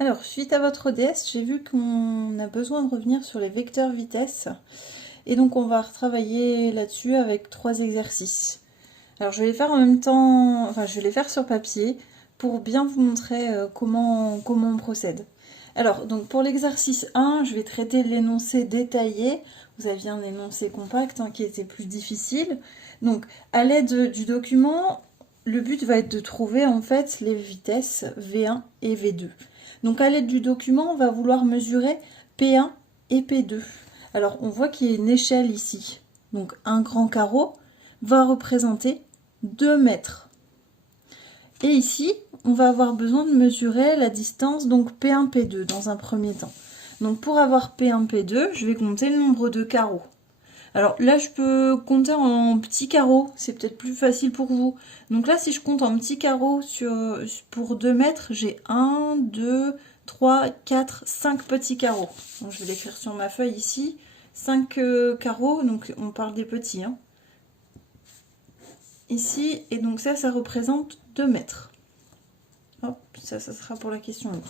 Alors, suite à votre ODS, j'ai vu qu'on a besoin de revenir sur les vecteurs vitesse. Et donc, on va retravailler là-dessus avec 3 exercices. Alors, je vais les faire en même temps, enfin, je vais les faire sur papier pour bien vous montrer comment on procède. Alors, donc pour l'exercice 1, je vais traiter l'énoncé détaillé. Vous aviez un énoncé compact qui était plus difficile. Donc, à l'aide du document, le but va être de trouver en fait les vitesses V1 et V2. Donc, à l'aide du document, on va vouloir mesurer P1 et P2. Alors, on voit qu'il y a une échelle ici. Donc, un grand carreau va représenter 2 mètres. Et ici, on va avoir besoin de mesurer la distance, donc P1, P2, dans un premier temps. Donc pour avoir P1, P2, je vais compter le nombre de carreaux. Alors là, je peux compter en petits carreaux, c'est peut-être plus facile pour vous. Donc là, si je compte en petits carreaux pour 2 mètres, j'ai 1, 2, 3, 4, 5 petits carreaux. Donc je vais l'écrire sur ma feuille ici. 5 carreaux, donc on parle des petits. Ici, et donc ça représente 2 mètres. Hop, ça sera pour la question 1.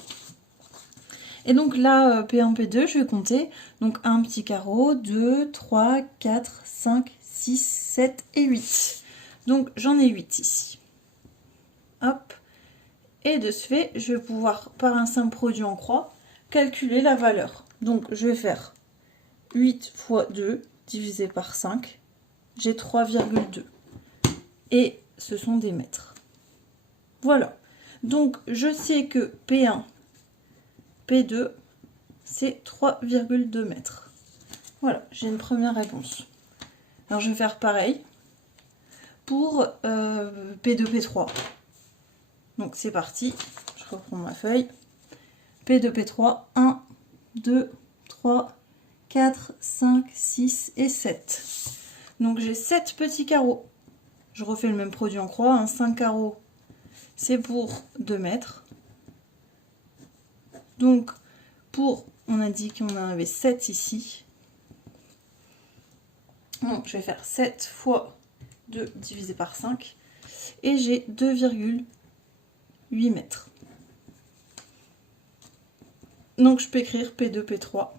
Et donc là, P1, P2, je vais compter. Donc un petit carreau, 2, 3, 4, 5, 6, 7 et 8. Donc j'en ai 8 ici. Hop. Et de ce fait, je vais pouvoir, par un simple produit en croix, calculer la valeur. Donc je vais faire 8 fois 2 divisé par 5. J'ai 3,2. Et ce sont des mètres. Voilà. Donc je sais que P1, P2, c'est 3,2 mètres. Voilà, j'ai une première réponse. Alors je vais faire pareil pour P2, P3. Donc c'est parti, je reprends ma feuille. P2, P3, 1, 2, 3, 4, 5, 6 et 7. Donc j'ai 7 petits carreaux. Je refais le même produit en croix, 5 carreaux, c'est pour 2 mètres. Donc on a dit qu'on en avait 7 ici. Donc je vais faire 7 fois 2 divisé par 5. Et j'ai 2,8 mètres. Donc je peux écrire P2, P3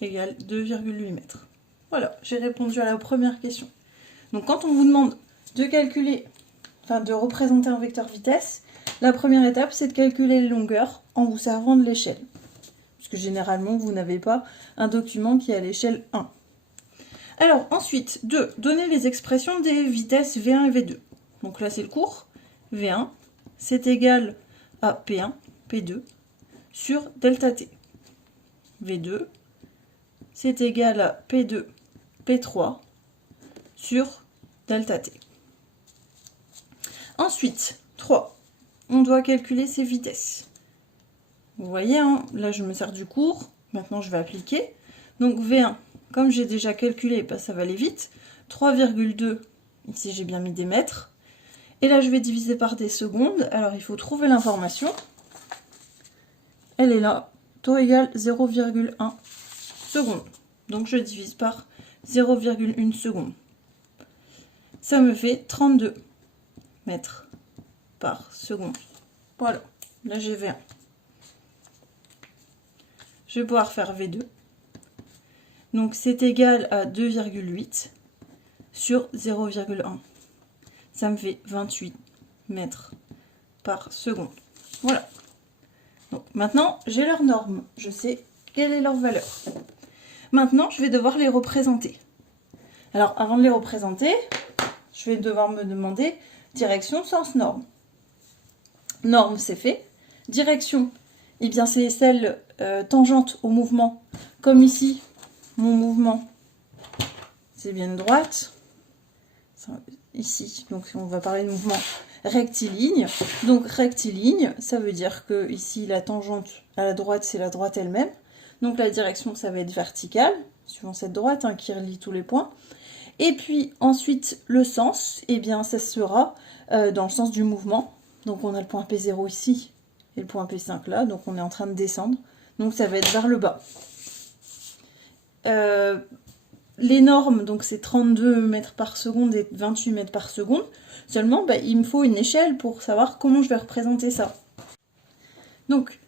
égale 2,8 mètres. Voilà, j'ai répondu à la première question. Donc quand on vous demande de calculer, enfin de représenter un vecteur vitesse, la première étape c'est de calculer les longueurs en vous servant de l'échelle. Parce que généralement vous n'avez pas un document qui est à l'échelle 1. Alors ensuite, donner les expressions des vitesses V1 et V2. Donc là c'est le cours. V1 c'est égal à P1, P2 sur delta T. V2 c'est égal à P2, P3 sur delta T. Ensuite, 3. On doit calculer ses vitesses. Vous voyez, là je me sers du cours. Maintenant je vais appliquer. Donc V1, comme j'ai déjà calculé, ça va aller vite. 3,2, ici j'ai bien mis des mètres. Et là je vais diviser par des secondes. Alors il faut trouver l'information. Elle est là. Taux égale 0,1 seconde. Donc je divise par 0,1 seconde. Ça me fait 32 mètres par seconde. Voilà, là j'ai V1. Je vais pouvoir faire V2. Donc c'est égal à 2,8 sur 0,1. Ça me fait 28 mètres par seconde. Voilà. Donc maintenant, j'ai leurs normes. Je sais quelle est leur valeur. Maintenant, je vais devoir les représenter. Alors, avant de les représenter, je vais devoir me demander direction, sens, norme. Norme, c'est fait. Direction, eh bien, c'est celle tangente au mouvement. Comme ici, mon mouvement, c'est bien une droite. Ici, donc on va parler de mouvement rectiligne. Donc rectiligne, ça veut dire que ici la tangente à la droite, c'est la droite elle-même. Donc la direction, ça va être verticale, suivant cette droite qui relie tous les points. Et puis ensuite, le sens, eh bien ça sera dans le sens du mouvement. Donc on a le point P0 ici et le point P5 là, donc on est en train de descendre. Donc ça va être vers le bas. Les normes, donc c'est 32 mètres par seconde et 28 mètres par seconde. Seulement, il me faut une échelle pour savoir comment je vais représenter ça. Donc,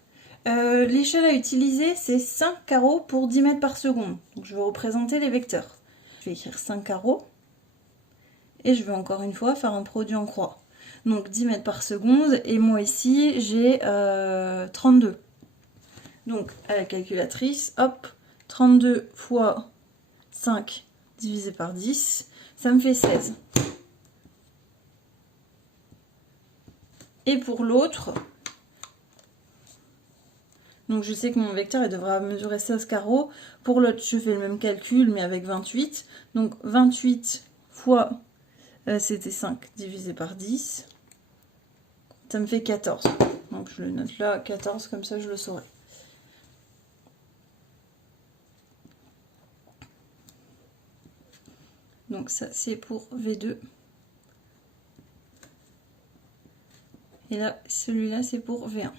L'échelle à utiliser, c'est 5 carreaux pour 10 mètres par seconde. Donc je vais représenter les vecteurs. Je vais écrire 5 carreaux. Et je vais encore une fois faire un produit en croix. Donc 10 mètres par seconde. Et moi ici, j'ai 32. Donc à la calculatrice, hop, 32 fois 5 divisé par 10, ça me fait 16. Et pour l'autre, donc je sais que mon vecteur il devra mesurer 16 carreaux. Pour l'autre, je fais le même calcul, mais avec 28. Donc 28 fois, c'était 5 divisé par 10. Ça me fait 14. Donc je le note là, 14, comme ça je le saurai. Donc ça, c'est pour V2. Et là, celui-là, c'est pour V1.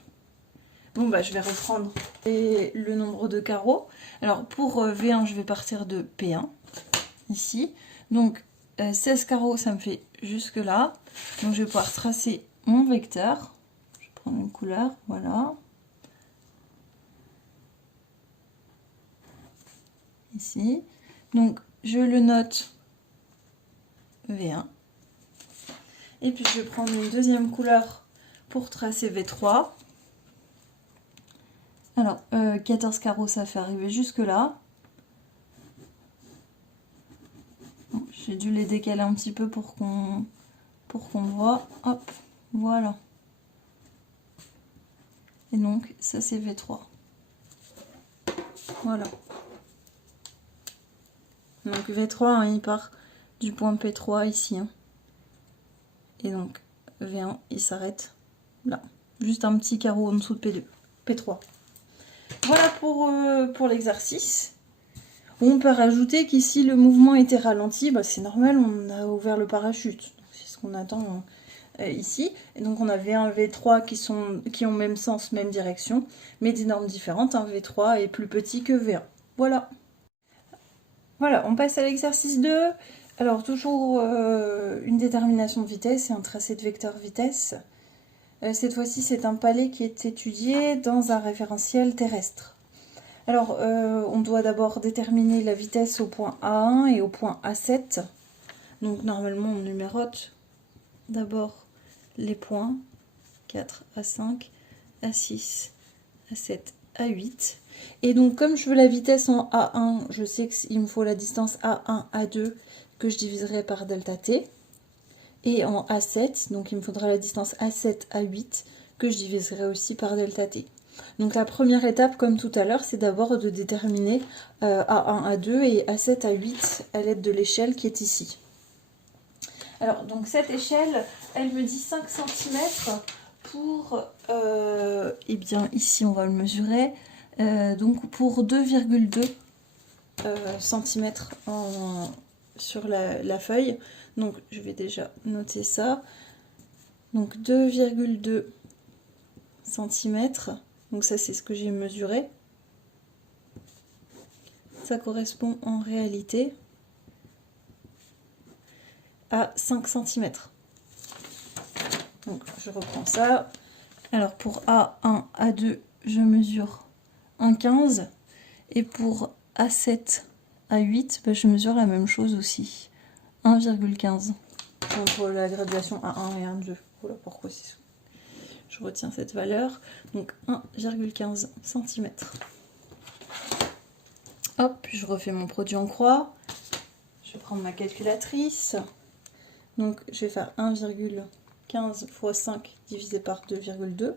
Bon, bah, je vais reprendre le nombre de carreaux. Alors, pour V1, je vais partir de P1, ici. Donc, 16 carreaux, ça me fait jusque là. Donc, je vais pouvoir tracer mon vecteur. Je vais prendre une couleur, voilà. Ici. Donc, je le note V1. Et puis, je vais prendre une deuxième couleur pour tracer V3. Alors, 14 carreaux, ça fait arriver jusque là. J'ai dû les décaler un petit peu pour qu'on voit. Hop, voilà. Et donc, ça c'est V3. Voilà. Donc V3, hein, il part du point P3 ici. Hein. Et donc, V1, il s'arrête là. Juste un petit carreau en dessous de P2. P3. Voilà pour l'exercice. On peut rajouter qu'ici le mouvement était ralenti, bah, c'est normal, on a ouvert le parachute. C'est ce qu'on attend ici. Et donc on a V1 et V3 qui ont même sens, même direction, mais des normes différentes. Un V3 est plus petit que V1. Voilà. Voilà, on passe à l'exercice 2. Alors toujours une détermination de vitesse et un tracé de vecteur vitesse. Cette fois-ci, c'est un palais qui est étudié dans un référentiel terrestre. Alors, on doit d'abord déterminer la vitesse au point A1 et au point A7. Donc, normalement, on numérote d'abord les points 4, A5, A6, A7, A8. Et donc, comme je veux la vitesse en A1, je sais qu'il me faut la distance A1, A2 que je diviserai par delta T. Et en A7, donc il me faudra la distance A7, A8 que je diviserai aussi par delta T. Donc la première étape, comme tout à l'heure, c'est d'abord de déterminer A1, A2 et A7, A8 à l'aide de l'échelle qui est ici. Alors, donc cette échelle, elle me dit 5 cm pour, eh bien ici on va le mesurer, donc pour 2,2 cm sur la feuille. Donc je vais déjà noter ça. Donc 2,2 cm. Donc ça c'est ce que j'ai mesuré. Ça correspond en réalité à 5 cm. Donc je reprends ça. Alors pour A1, A2, je mesure 1,15. Et pour A7, A8, bah, je mesure la même chose aussi. 1,15. Entre la graduation A1 et A2. Voilà pourquoi je retiens cette valeur. Donc 1,15 cm. Hop, je refais mon produit en croix. Je vais prendre ma calculatrice. Donc je vais faire 1,15 fois 5 divisé par 2,2.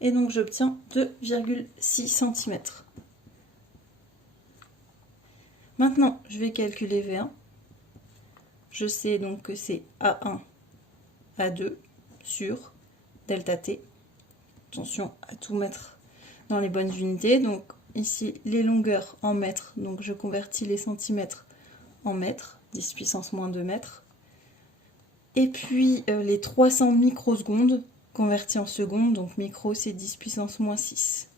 Et donc j'obtiens 2,6 cm. Maintenant, je vais calculer V1. Je sais donc que c'est A1, A2 sur delta T. Attention à tout mettre dans les bonnes unités. Donc ici, les longueurs en mètres. Donc je convertis les centimètres en mètres, 10 puissance moins 2 mètres. Et puis les 300 microsecondes convertis en secondes. Donc micro, c'est 10 puissance moins 6.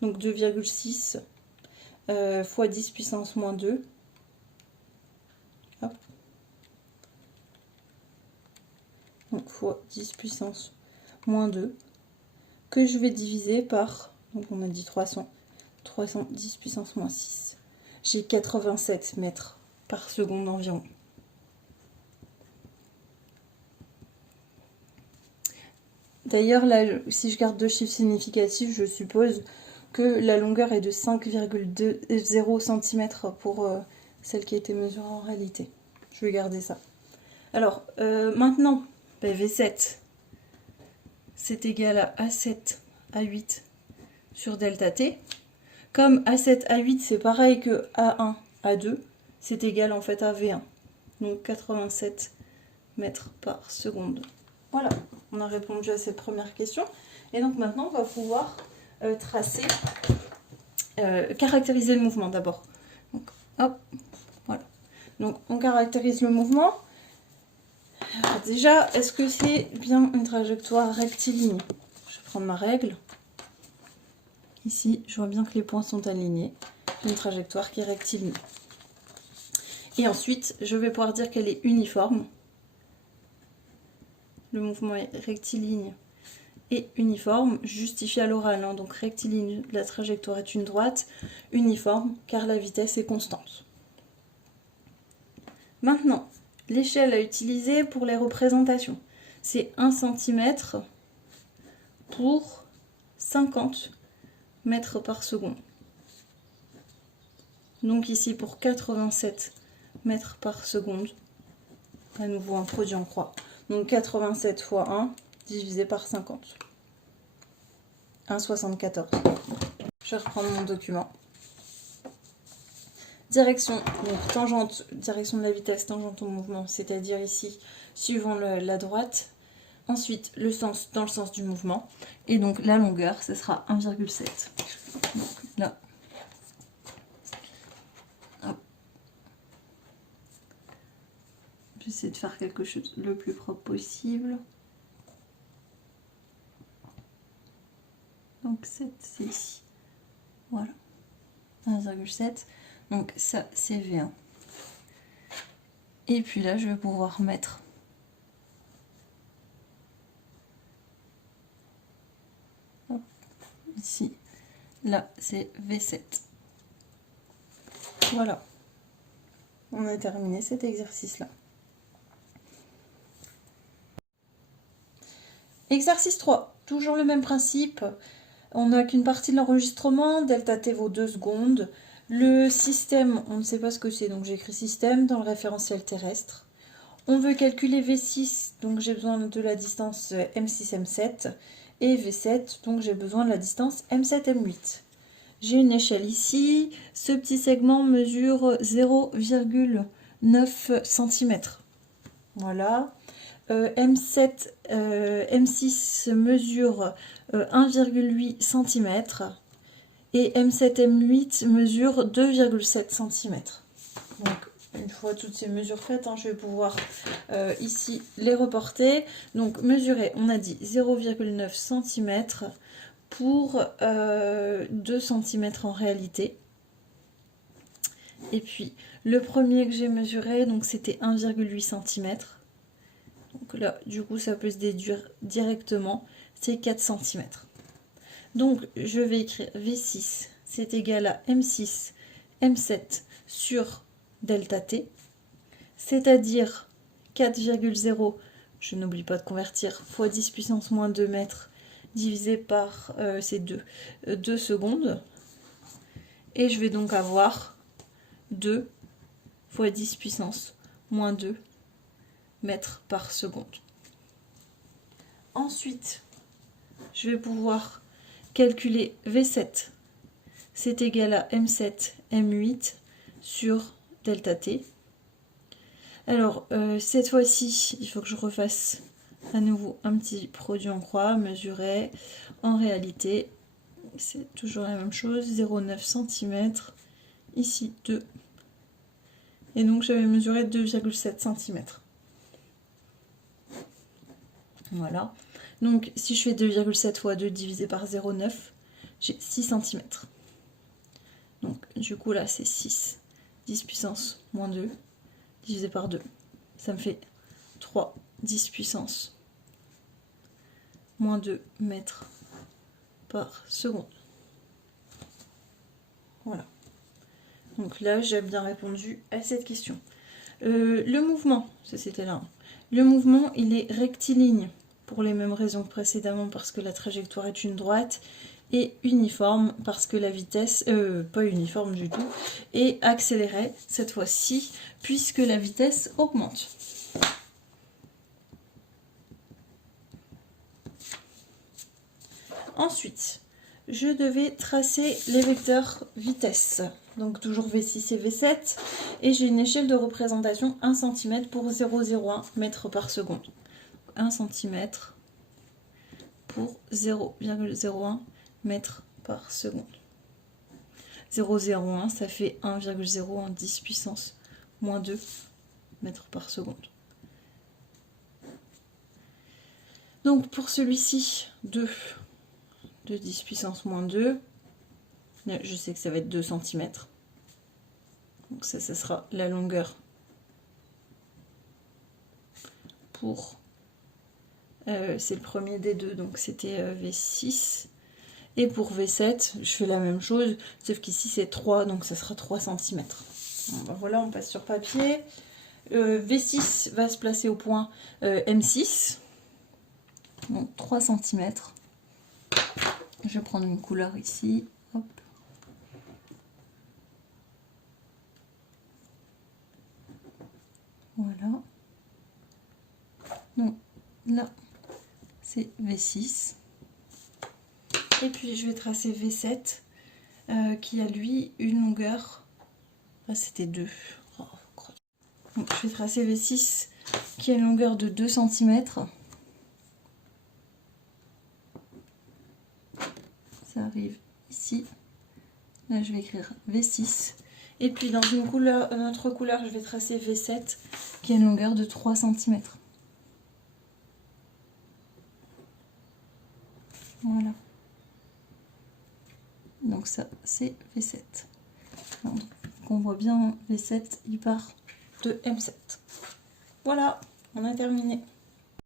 Donc 2,6 fois 10 puissance moins 2. Hop. Donc fois 10 puissance moins 2, que je vais diviser par, donc on a dit 300, 310 puissance moins 6. J'ai 87 mètres par seconde environ. D'ailleurs, là, si je garde deux chiffres significatifs, je suppose que la longueur est de 5,20 cm pour celle qui a été mesurée en réalité. Je vais garder ça. Alors, maintenant, V7, c'est égal à A7, A8 sur delta T. Comme A7, A8, c'est pareil que A1, A2, c'est égal en fait à V1. Donc 87 mètres par seconde. Voilà, on a répondu à cette première question. Et donc maintenant, on va pouvoir tracer, caractériser le mouvement d'abord. Donc, hop, voilà. Donc, on caractérise le mouvement. Alors déjà, est-ce que c'est bien une trajectoire rectiligne? Je vais prendre ma règle. Ici, je vois bien que les points sont alignés. J'ai une trajectoire qui est rectiligne. Et ensuite, je vais pouvoir dire qu'elle est uniforme. Le mouvement est rectiligne et uniforme, justifié à l'oral. Hein. Donc rectiligne, la trajectoire est une droite, uniforme, car la vitesse est constante. Maintenant, l'échelle à utiliser pour les représentations, c'est 1 cm pour 50 mètres par seconde. Donc ici, pour 87 mètres par seconde, à nouveau un produit en croix. Donc 87 fois 1 divisé par 50. 1,74. Je vais reprendre mon document. Direction, donc tangente, direction de la vitesse, tangente au mouvement, c'est-à-dire ici, suivant la droite. Ensuite, le sens dans le sens du mouvement. Et donc la longueur, ce sera 1,7. Donc là. Hop. J'essaie de faire quelque chose le plus propre possible. Donc 7, c'est ici. Voilà. 1,7. Donc ça, c'est V1. Et puis là, je vais pouvoir mettre ici. Là, c'est V7. Voilà. On a terminé cet exercice-là. Exercice 3. Toujours le même principe. On n'a qu'une partie de l'enregistrement. Delta T vaut 2 secondes. Le système, on ne sait pas ce que c'est, donc j'écris système dans le référentiel terrestre. On veut calculer V6, donc j'ai besoin de la distance M6, M7. Et V7, donc j'ai besoin de la distance M7, M8. J'ai une échelle ici. Ce petit segment mesure 0,9 cm. Voilà. M7, M6 mesure 1,8 cm. Et M7, M8 mesure 2,7 cm. Donc, une fois toutes ces mesures faites, hein, je vais pouvoir ici les reporter. Donc, mesurer, on a dit 0,9 cm pour 2 cm en réalité. Et puis, le premier que j'ai mesuré, donc c'était 1,8 cm. Donc là, du coup, ça peut se déduire directement, c'est 4 cm. Donc, je vais écrire V6, c'est égal à M6, M7 sur delta T, c'est-à-dire 4,0, je n'oublie pas de convertir, fois 10 puissance moins 2 mètres, divisé par, c'est 2 secondes. Et je vais donc avoir 2 fois 10 puissance moins 2 mètres par seconde. Ensuite, je vais pouvoir calculer V7, c'est égal à M7, M8 sur delta T. Alors, cette fois-ci, il faut que je refasse à nouveau un petit produit en croix, mesurer. En réalité, c'est toujours la même chose, 0,9 cm, ici 2. Et donc, j'avais mesuré 2,7 cm. Voilà. Donc, si je fais 2,7 fois 2 divisé par 0,9, j'ai 6 cm. Donc, du coup, là, c'est 6. 10 puissance moins 2 divisé par 2. Ça me fait 3. 10 puissance moins 2 mètres par seconde. Voilà. Donc là, j'ai bien répondu à cette question. Le mouvement, ça c'était là. Le mouvement, il est rectiligne pour les mêmes raisons que précédemment, parce que la trajectoire est une droite, et uniforme parce que la vitesse, pas uniforme du tout, est accélérée cette fois-ci, puisque la vitesse augmente. Ensuite, je devais tracer les vecteurs vitesse. Donc toujours V6 et V7. Et j'ai une échelle de représentation 1 cm pour 0,01 mètres par seconde. 1 cm pour 0,01 mètres par seconde. 0,01, ça fait 1,0 10 puissance moins 2 mètres par seconde. Donc pour celui-ci, 2 de 10 puissance moins 2, je sais que ça va être 2 cm. Donc ça sera la longueur pour... c'est le premier des deux, donc c'était V6. Et pour V7, je fais la même chose, sauf qu'ici c'est 3, donc ça sera 3 cm. Bon, ben voilà, on passe sur papier. V6 va se placer au point M6, donc 3 cm. Je vais prendre une couleur ici. Hop. Voilà. Donc là, c'est V6. Et puis je vais tracer V7 qui a lui une longueur. Ah, c'était 2. Oh, donc je vais tracer V6 qui a une longueur de 2 cm. Ça arrive ici. Là je vais écrire V6. Et puis dans une autre couleur, je vais tracer V7 qui a une longueur de 3 cm. Voilà. Donc ça, c'est V7. Donc on voit bien V7, il part de M7. Voilà, on a terminé.